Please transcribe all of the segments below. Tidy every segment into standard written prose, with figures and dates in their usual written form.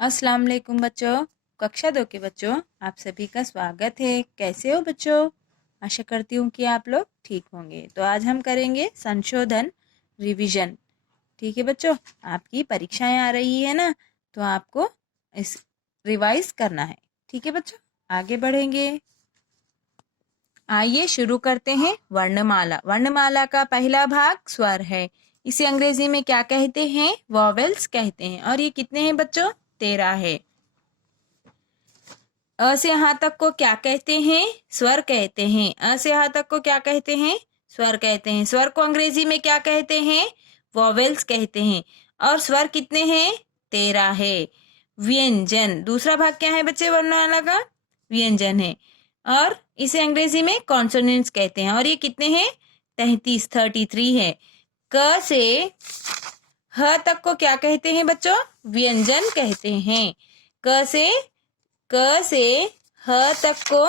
अस्सलाम वालेकुम बच्चों। कक्षा 2 के बच्चों, आप सभी का स्वागत है। कैसे हो बच्चों? आशा करती हूँ कि आप लोग ठीक होंगे। तो आज हम करेंगे संशोधन, रिवीजन। ठीक है बच्चों, आपकी परीक्षाएं आ रही है ना, तो आपको इस रिवाइज करना है। ठीक है बच्चों, आगे बढ़ेंगे। आइए शुरू करते हैं। वर्णमाला। वर्णमाला का पहला भाग स्वर है। इसे अंग्रेजी में क्या कहते हैं? वॉवेल्स कहते हैं। और ये कितने हैं बच्चों? 13 है। अ से यहाँ तक को क्या कहते हैं? स्वर कहते हैं। अ से यहाँ तक को क्या कहते हैं? स्वर कहते हैं। स्वर को अंग्रेजी में क्या कहते हैं? वॉवेल्स कहते हैं। और स्वर कितने हैं? 13 है। व्यंजन दूसरा भाग क्या है बच्चे वर्णमाला का? व्यंजन है। और इसे अंग्रेजी में कॉन्सोनेंट्स कहते हैं। और ये कितने हैं? 33 है। क से ह तक को क्या कहते हैं बच्चों? व्यंजन कहते हैं। क से ह तक को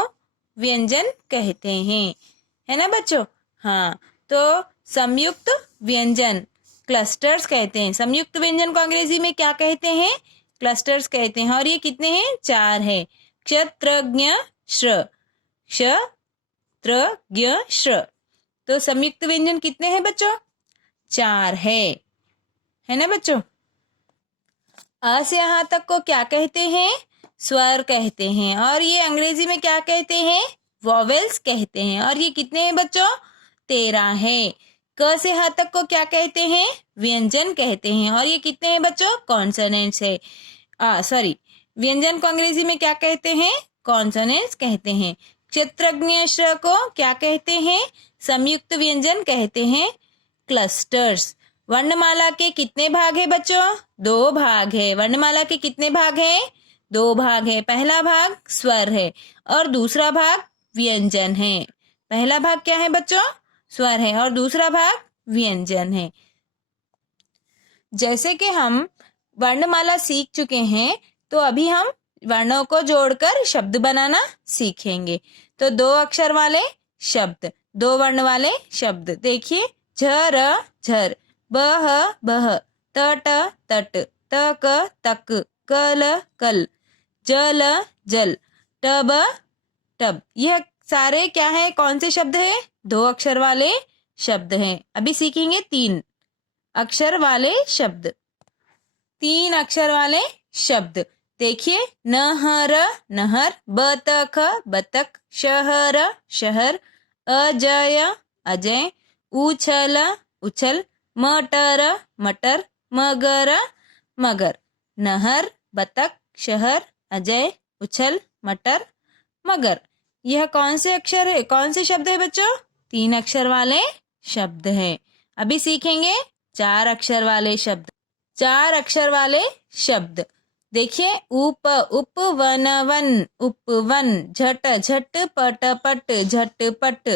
व्यंजन कहते हैं, है ना बच्चों? हाँ, तो संयुक्त व्यंजन क्लस्टर्स कहते हैं। संयुक्त व्यंजन को अंग्रेजी में क्या कहते हैं? क्लस्टर्स कहते हैं। और ये कितने हैं? 4 है। क्षत्रज्ञ श्र, क्षत्रज्ञ श्र। तो संयुक्त व्यंजन कितने हैं बच्चों? 4 है ना बच्चों? अ से यहाँ तक को क्या कहते हैं? स्वर कहते हैं। और ये अंग्रेजी में क्या कहते हैं? वॉवेल्स कहते हैं। और ये कितने हैं बच्चों? 13 है। क से ह तक को क्या कहते हैं? व्यंजन कहते हैं। और ये कितने हैं बच्चों? कॉन्सोनेंट्स है। व्यंजन को अंग्रेजी में क्या कहते हैं? कॉन्सोनेंट्स कहते हैं। क्षेत्रज्ञ श्र को क्या कहते हैं? संयुक्त व्यंजन कहते हैं, क्लस्टर्स। वर्णमाला के कितने भाग है बच्चों? 2 भाग है। वर्णमाला के कितने भाग हैं? 2 भाग है। पहला भाग स्वर है और दूसरा भाग व्यंजन है। पहला भाग क्या है बच्चों? स्वर है और दूसरा भाग व्यंजन है। जैसे कि हम वर्णमाला सीख चुके हैं, तो अभी हम वर्णों को जोड़कर शब्द बनाना सीखेंगे। तो 2 अक्षर वाले शब्द, 2 वर्ण वाले शब्द देखिए। झर झर, बह बह, तट तट, तक तक, कल कल, जल जल, टब टब। यह सारे क्या है? कौन से शब्द हैं? 2 अक्षर वाले शब्द हैं। अभी सीखेंगे 3 अक्षर वाले शब्द। 3 अक्षर वाले शब्द देखिए। नहर नहर, बतख बतख, शहर शहर, अजय अजय, उछल उछल, मटर मटर, मगर मगर। नहर, बतख, शहर, अजय, उछल, मटर, मगर। यह कौन से अक्षर है? कौन से शब्द है बच्चों? 3 अक्षर वाले शब्द हैं। अभी सीखेंगे 4 अक्षर वाले शब्द। 4 अक्षर वाले शब्द देखिए। उप उप, वन वन, उपवन, झट झट, पट पट, झटपट,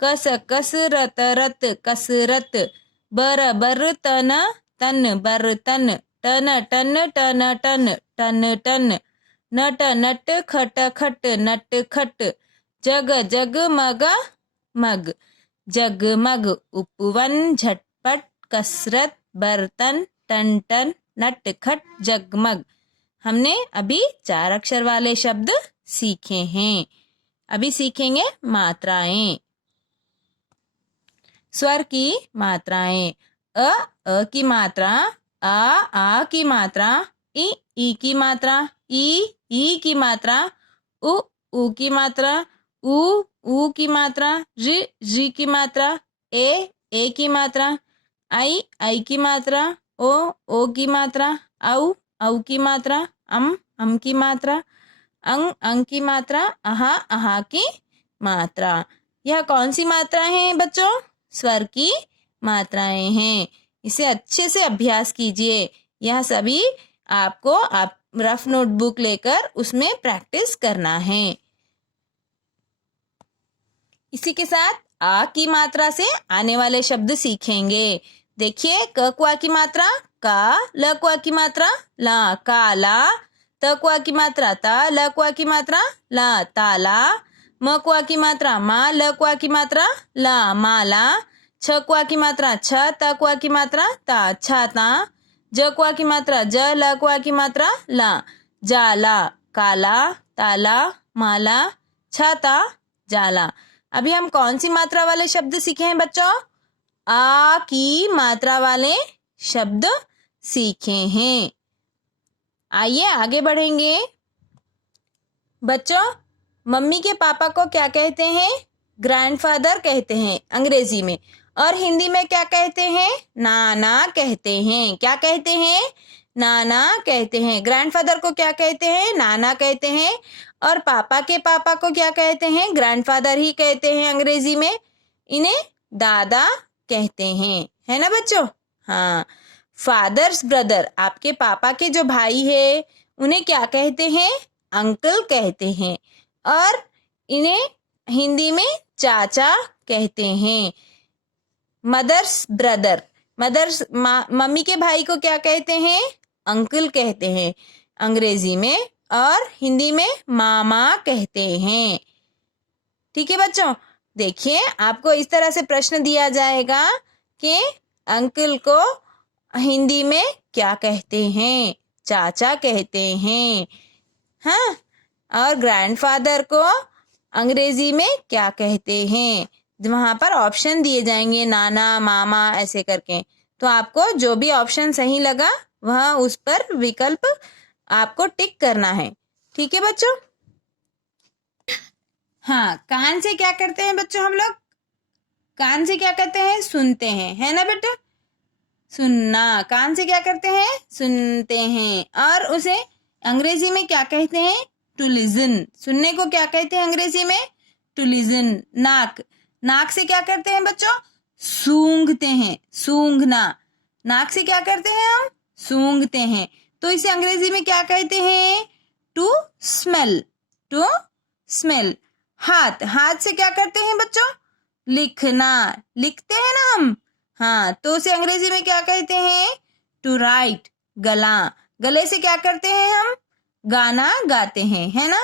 कस कस, रत रत, कसरत, बर बर, तन तन, बर्तन, टन टन, टन टन, टन टन, नट नट, खट खट, नट खट, जग जग, मग मग, जगमग, उपवन, झटपट, कसरत, बर्तन, टन टन, नट खट, जगमग। हमने अभी 4 अक्षर वाले शब्द सीखे हैं। अभी सीखेंगे मात्राएं। स्वर की मात्राएं। अ की मात्रा, आ की मात्रा, ई की मात्रा, ई की मात्रा, उ की मात्रा, ऊ की मात्रा, री की मात्रा, ए की मात्रा, आई की मात्रा, ओ की मात्रा, औ की मात्रा, अम की मात्रा, अंग की मात्रा, अहा की मात्रा। यह कौन सी मात्राएं हैं बच्चों? स्वर की मात्राएं हैं। इसे अच्छे से अभ्यास कीजिए। यह सभी आपको आप रफ नोटबुक लेकर उसमें प्रैक्टिस करना है। इसी के साथ आ की मात्रा से आने वाले शब्द सीखेंगे। देखिए। क क्वा की मात्रा का, ल क्वा की मात्रा ला, काला, त क्वा की मात्रा ता, ल क्वा की मात्रा ला, ताला, म क्वा की मात्रा मा, ल क्वा की मात्रा ला, माला, छ क्वा की मात्रा छ, त क्वा की मात्रा ता, छाता, ज क्वा की मात्रा ज, ल क्वा की मात्रा ला, जाला, काला, ताला, माला, छाता, जाला। अभी हम कौन सी मात्रा वाले शब्द सीखे हैं बच्चों? आ की मात्रा वाले शब्द सीखे हैं। आइए आगे बढ़ेंगे। बच्चों, मम्मी के पापा को क्या कहते हैं? ग्रैंडफादर कहते हैं अंग्रेजी में। और हिंदी में क्या कहते हैं? नाना कहते हैं। क्या कहते हैं? नाना कहते हैं। ग्रैंडफादर को क्या कहते हैं? नाना कहते हैं। और पापा के पापा को क्या कहते हैं? ग्रैंडफादर ही कहते हैं अंग्रेजी में। इन्हें दादा कहते हैं, है ना बच्चों? हाँ। फादर्स ब्रदर, आपके पापा के जो भाई है उन्हें क्या कहते हैं? अंकल कहते हैं। और इन्हें हिंदी में चाचा कहते हैं। मदर्स ब्रदर, मम्मी के भाई को क्या कहते हैं? अंकल कहते हैं अंग्रेजी में। और हिंदी में मामा कहते हैं। ठीक है बच्चों, देखिए आपको इस तरह से प्रश्न दिया जाएगा कि अंकल को हिंदी में क्या कहते हैं? चाचा कहते हैं। हाँ, और ग्रैंडफादर को अंग्रेजी में क्या कहते हैं? वहां पर ऑप्शन दिए जाएंगे, नाना, मामा, ऐसे करके। तो आपको जो भी ऑप्शन सही लगा वह उस पर विकल्प आपको टिक करना है। ठीक है बच्चों? हाँ, कान से क्या करते हैं बच्चों हम लोग? कान से क्या करते हैं? सुनते हैं, है ना बेटा? सुनना, कान से क्या करते हैं? सुनते हैं। और उसे अंग्रेजी में क्या कहते हैं? To listen. सुनने को क्या कहते हैं अंग्रेजी में? To listen. नाक, नाक से क्या करते हैं बच्चों? सूंघते हैं, सूंघना। नाक से क्या करते हैं हम? सूंघते हैं। तो इसे अंग्रेजी में क्या कहते हैं? To smell, to smell. हाथ, हाथ से क्या करते हैं बच्चों? लिखना, लिखते हैं ना हम। हाँ, तो उसे अंग्रेजी में क्या कहते हैं? To write. गला, गले से क्या करते हैं हम? गाना गाते हैं, है ना?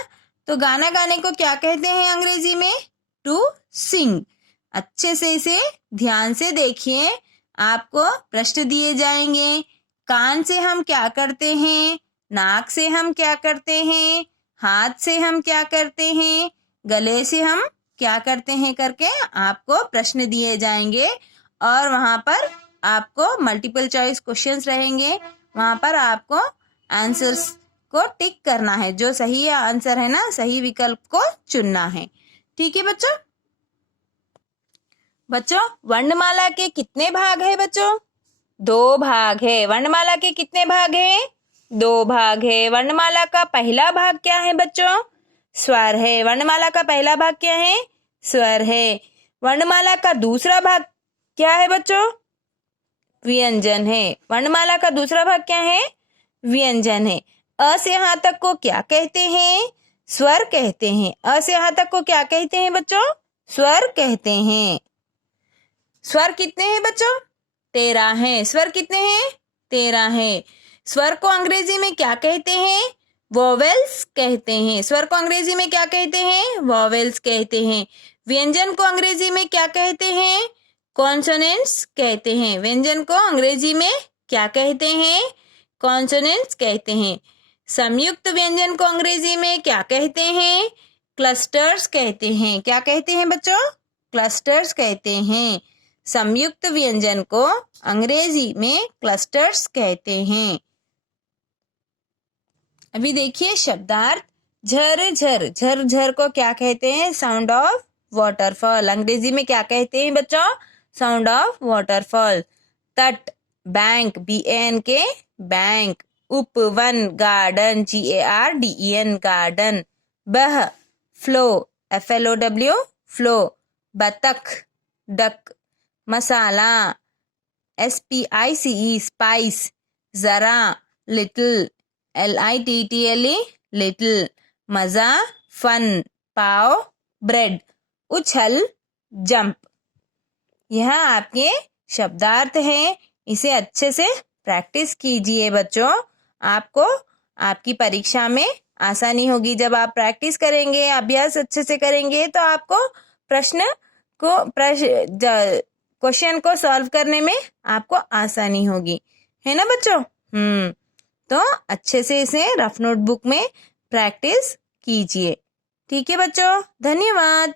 तो गाना गाने को क्या कहते हैं अंग्रेजी में? To sing. अच्छे से इसे ध्यान से देखिए, आपको प्रश्न दिए जाएंगे। कान से हम क्या करते हैं? नाक से हम क्या करते हैं? हाथ से हम क्या करते हैं? गले से हम क्या करते हैं करके आपको प्रश्न दिए जाएंगे। और वहां पर आपको मल्टीपल चॉइस क्वेश्चंस रहेंगे। वहां पर आपको आंसर्स को टिक करना है। जो सही आंसर है ना, सही विकल्प को चुनना है। ठीक है बच्चों? बच्चों, वर्णमाला के कितने भाग है बच्चों? 2 भाग है। वर्णमाला के कितने भाग है? 2 भाग है। वर्णमाला का पहला भाग क्या है बच्चों? स्वर है। वर्णमाला का पहला भाग क्या है? स्वर है। वर्णमाला का दूसरा भाग क्या है बच्चों? व्यंजन है। वर्णमाला का दूसरा भाग क्या है? व्यंजन है। अ से यहाँ तक को क्या कहते हैं? स्वर कहते हैं। अ से यहाँ तक को क्या कहते हैं बच्चों? स्वर कहते हैं। स्वर कितने हैं बच्चों? 13 हैं। स्वर कितने हैं? 13 हैं। स्वर को अंग्रेजी में क्या कहते हैं? वोवेल्स कहते हैं। स्वर को अंग्रेजी में क्या कहते हैं? वोवेल्स कहते हैं। व्यंजन को अंग्रेजी में क्या कहते हैं? कॉन्सोनेंट्स कहते हैं। व्यंजन को अंग्रेजी में क्या कहते हैं? कॉन्सोनेंट्स कहते हैं। संयुक्त व्यंजन को अंग्रेजी में क्या कहते हैं? क्लस्टर्स कहते हैं। क्या कहते हैं बच्चों? क्लस्टर्स कहते हैं। संयुक्त व्यंजन को अंग्रेजी में क्लस्टर्स कहते हैं। अभी देखिए शब्दार्थ। झर झर, झर झर को क्या कहते हैं? Sound of waterfall. अंग्रेजी में क्या कहते हैं बच्चों? Sound of waterfall. तट, बैंक, BANK, बैंक। उपवन, गार्डन, GARDEN, गार्डन। बह, फ्लो, FLOW, फ्लो। बतख, डक। मसाला, SPICE, स्पाइस। जरा, लिटिल, LITTLE, लिटिल। मजा, फन। पाव, ब्रेड। उछल, जंप। यह आपके शब्दार्थ हैं। इसे अच्छे से प्रैक्टिस कीजिए बच्चों। आपको आपकी परीक्षा में आसानी होगी। जब आप प्रैक्टिस करेंगे, अभ्यास अच्छे से करेंगे, तो आपको क्वेश्चन को सॉल्व करने में आपको आसानी होगी, है ना बच्चों? तो अच्छे से इसे रफ नोटबुक में प्रैक्टिस कीजिए। ठीक है बच्चों, धन्यवाद।